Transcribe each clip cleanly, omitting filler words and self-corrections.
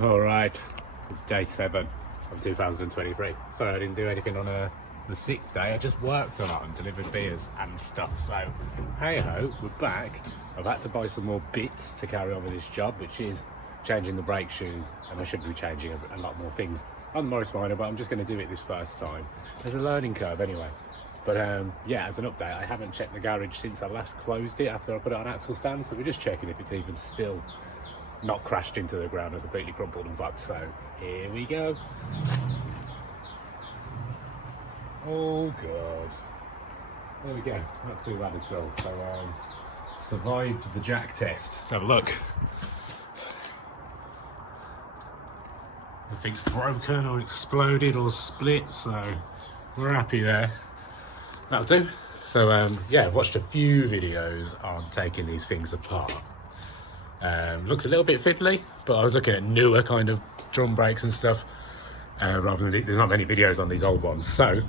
Alright, it's day 7 of 2023. Sorry I didn't do anything on the 6th day. I just worked a lot and delivered beers and stuff. So, hey ho, we're back. I've had to buy some more bits to carry on with this job, which is changing the brake shoes, and I should be changing a lot more things on the Morris Minor, but I'm just going to do it this first time. There's a learning curve anyway. But yeah, as an update, I haven't checked the garage since I last closed it after I put it on axle stand, so we're just checking if it's even still not crashed into the ground and completely crumpled and fucked. So here we go. Oh god, there we go, not too bad at all. So survived the jack test. Let's have a look. Nothing's broken or exploded or split, so we're happy there. That'll do. So yeah, I've watched a few videos on taking these things apart. Looks a little bit fiddly, but I was looking at newer kind of drum brakes and stuff, rather than, there's not many videos on these old ones, so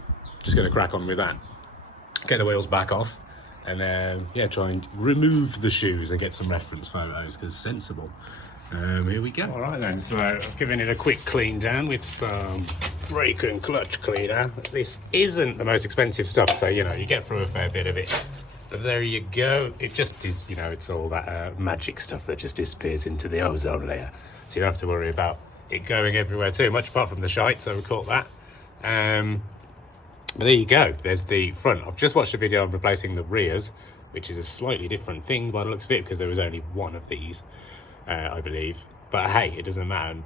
just going to crack on with that. Get the wheels back off, and yeah, try and remove the shoes and get some reference photos, because sensible. Here we go. All right then, so I've given it a quick clean down with some brake and clutch cleaner. This isn't the most expensive stuff, so you know, you get through a fair bit of it. But there you go. It just is, you know, it's all that magic stuff that just disappears into the ozone layer. So you don't have to worry about it going everywhere too much, apart from the shite, so we caught that. But there you go, there's the front. I've just watched a video on replacing the rears, which is a slightly different thing by the looks of it, because there was only one of these, I believe. But hey, it doesn't matter.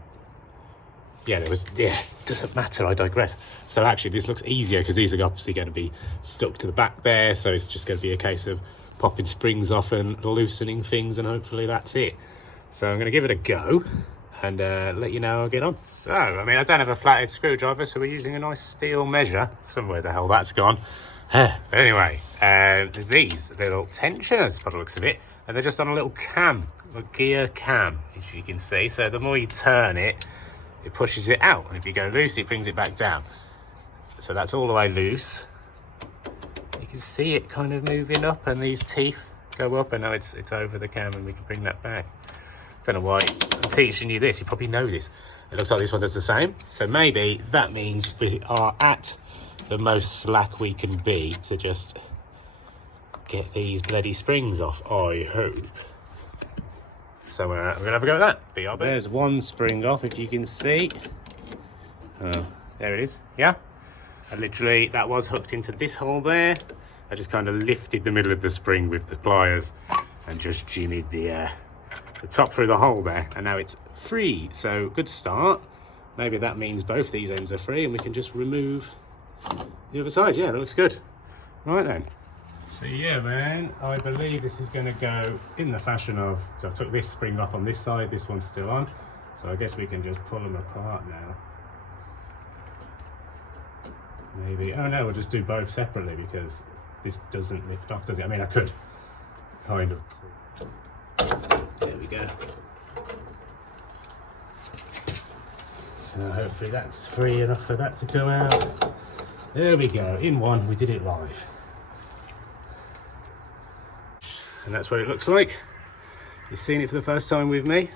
Yeah, it doesn't matter, I digress. So actually this looks easier because these are obviously going to be stuck to the back there, so it's just going to be a case of popping springs off and loosening things, and hopefully that's it. So I'm going to give it a go and let you know how I get on. So, I mean, I don't have a flathead screwdriver, so we're using a nice steel measure. Somewhere the hell that's gone. But anyway, there's these little tensioners by the looks of it, and they're just on a little cam, a gear cam, as you can see. So the more you turn it, it pushes it out, and if you go loose, it brings it back down. So that's all the way loose. You can see it kind of moving up, and these teeth go up, and now it's over the cam, and we can bring that back. Don't know why I'm teaching you this. You probably know this. It looks like this one does the same. So maybe that means we are at the most slack we can be to just get these bloody springs off, I hope. So we're gonna have a go at that. So there's one spring off, if you can see. Oh, there it is. Yeah, and literally that was hooked into this hole there. I just kind of lifted the middle of the spring with the pliers and just jimmied the top through the hole there, and now it's free. So good start. Maybe that means both these ends are free and we can just remove the other side. Yeah, that looks good. Right then. So yeah, man, I believe this is going to go in the fashion of, so I took this spring off on this side, this one's still on, so I guess we can just pull them apart now. Maybe, oh no, we'll just do both separately because this doesn't lift off, does it? I mean, I could kind of, there we go. So hopefully that's free enough for that to go out. There we go, in one, we did it live. And that's what it looks like. You've seen it for the first time with me.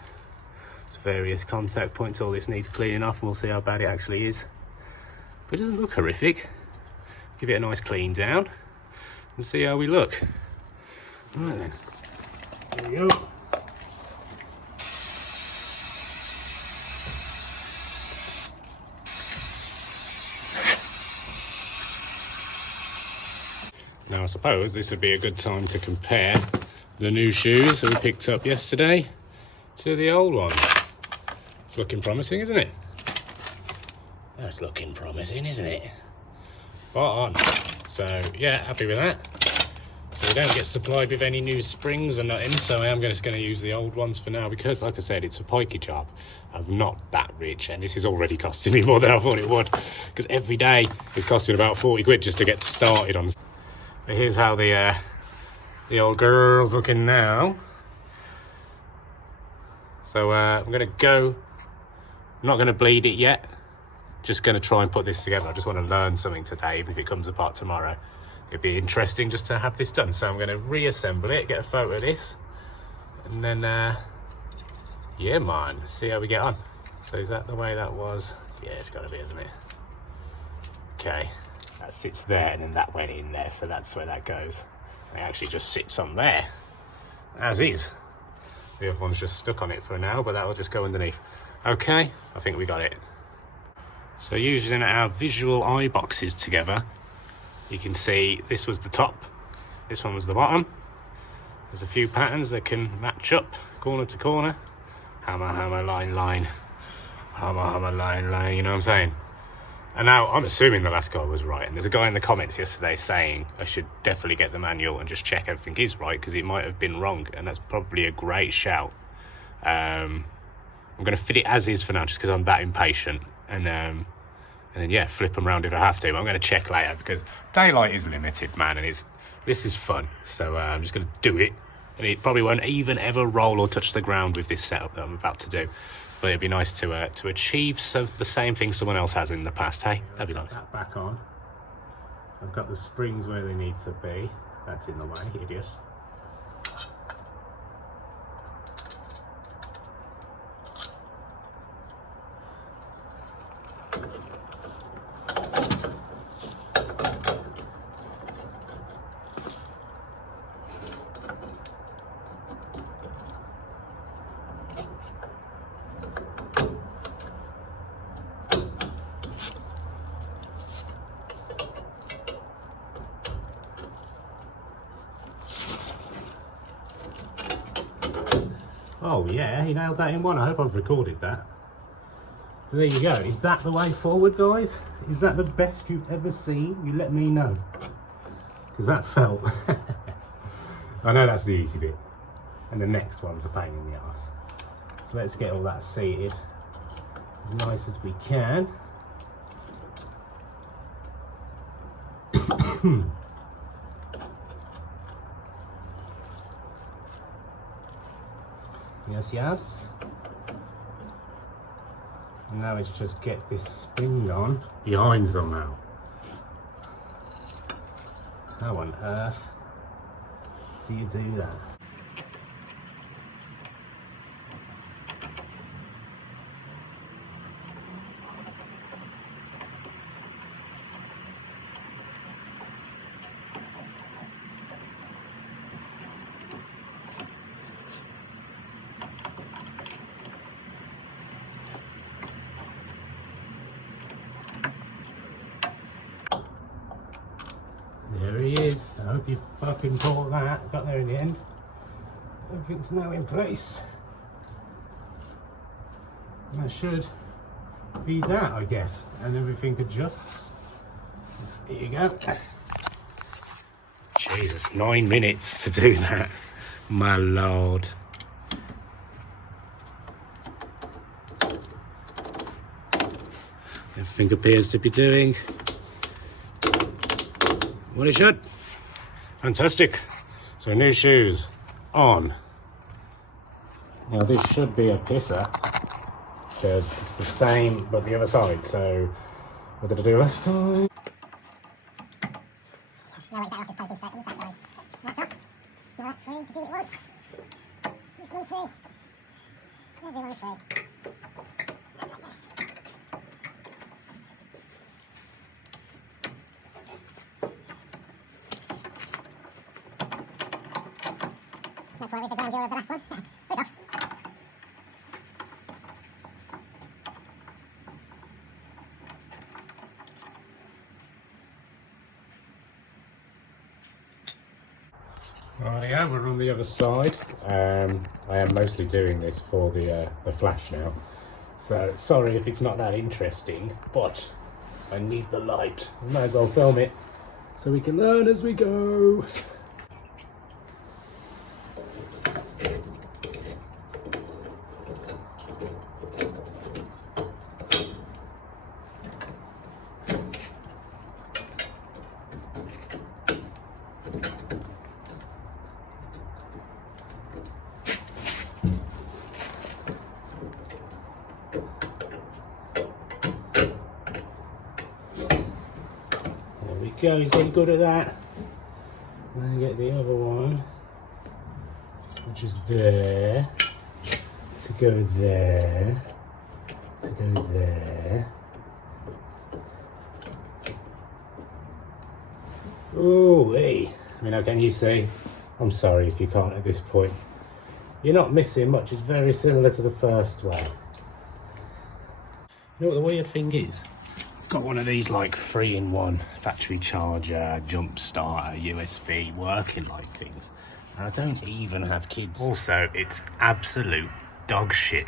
There's various contact points, all this needs cleaning off, and we'll see how bad it actually is. But it doesn't look horrific. Give it a nice clean down and see how we look. Right then, there we go. Now I suppose this would be a good time to compare the new shoes that we picked up yesterday to the old ones. It's looking promising, isn't it? That's looking promising, isn't it? Spot on. So yeah, happy with that. So we don't get supplied with any new springs or nothing, so I am just going to use the old ones for now, because like I said, it's a pikey job. I'm not that rich, and this is already costing me more than I thought it would, because every day is costing about 40 quid just to get started on. But here's how the old girl's looking now. So I'm going to go, I'm not going to bleed it yet, just going to try and put this together. I just want to learn something today, even if it comes apart tomorrow. It'd be interesting just to have this done. So I'm going to reassemble it, get a photo of this, and then yeah man, see how we get on. So is that the way that was? Yeah, it's got to be, isn't it? Okay, that sits there and then that went in there, so that's where that goes. It actually just sits on there, as is. The other one's just stuck on it for now, but that'll just go underneath. Okay, I think we got it. So using our visual eye boxes together, you can see this was the top, this one was the bottom. There's a few patterns that can match up corner to corner. Hammer, hammer, line, line. Hammer, hammer, line, line, you know what I'm saying? And now I'm assuming the last guy was right. And there's a guy in the comments yesterday saying I should definitely get the manual and just check everything is right because it might have been wrong. And that's probably a great shout. I'm going to fit it as is for now just because I'm that impatient. And then, yeah, flip them around if I have to. But I'm going to check later because daylight is limited, man. And this is fun. So I'm just going to do it. And it probably won't even ever roll or touch the ground with this setup that I'm about to do. But it'd be nice to achieve the same thing someone else has in the past, hey? That'd be nice. That back on. I've got the springs where they need to be. That's in the way, idiot. Oh yeah, he nailed that in one. I hope I've recorded that. There you go. Is that the way forward, guys? Is that the best you've ever seen? You let me know. Because that felt... I know that's the easy bit. And the next one's a pain in the arse. So let's get all that seated as nice as we can. Yes, yes. And now it's just get this spring on behind somehow. How on earth do you do that? There he is. I hope you fucking caught that. Got there in the end. Everything's now in place. And that should be that, I guess. And everything adjusts. Here you go. Jesus, 9 minutes to do that. My lord. Everything appears to be doing what it should. Fantastic. So new shoes on. Now this should be a pisser because it's the same but the other side. So what did I do last time? No, wait, that off is poking straight inside, guys. That's up. So that's free to do it once. This one's free. Everyone's free. Make one with the grandeur of the last one. Yeah, put it off. Right, yeah, we're on the other side. I am mostly doing this for the flash now. So sorry if it's not that interesting, but I need the light. We might as well film it so we can learn as we go. Go, he's getting good at that. And then get the other one, which is there, to go there. can you see? I'm sorry if you can't at this point. You're not missing much. It's very similar to the first one. You know what the weird thing is? I've got one of these like 3-in-1 battery charger, jump starter, USB working light things. And I don't even have kids. Also, it's absolute dog shit.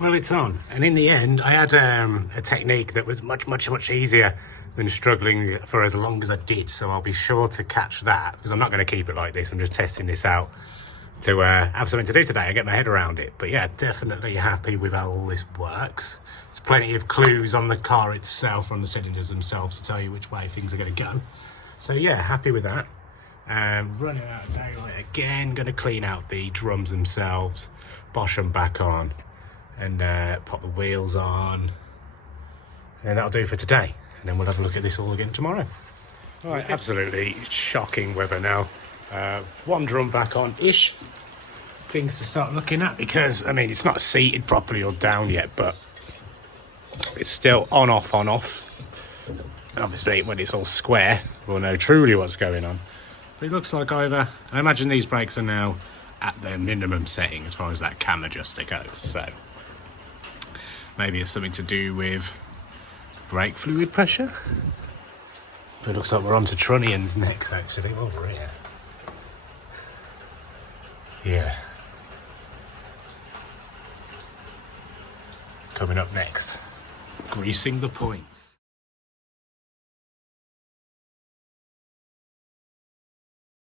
Well, it's on. And in the end, I had a technique that was much easier than struggling for as long as I did. So I'll be sure to catch that, because I'm not going to keep it like this. I'm just testing this out to have something to do today and get my head around it. But yeah, definitely happy with how all this works. There's plenty of clues on the car itself, on the cylinders themselves, to tell you which way things are going to go. So yeah, happy with that. Running out of daylight again. Going to clean out the drums themselves, bosh them back on, and pop the wheels on, and that'll do for today. And then we'll have a look at this all again tomorrow. All right, absolutely shocking weather now. One drum back on ish. Things to start looking at, because I mean it's not seated properly or down yet, but it's still on off. Obviously when it's all square we'll know truly what's going on. But it looks like I imagine these brakes are now at their minimum setting as far as that cam adjuster goes, so maybe it's something to do with brake fluid pressure. It looks like we're on to trunnions next, actually, over here. Yeah. Coming up next, greasing the points.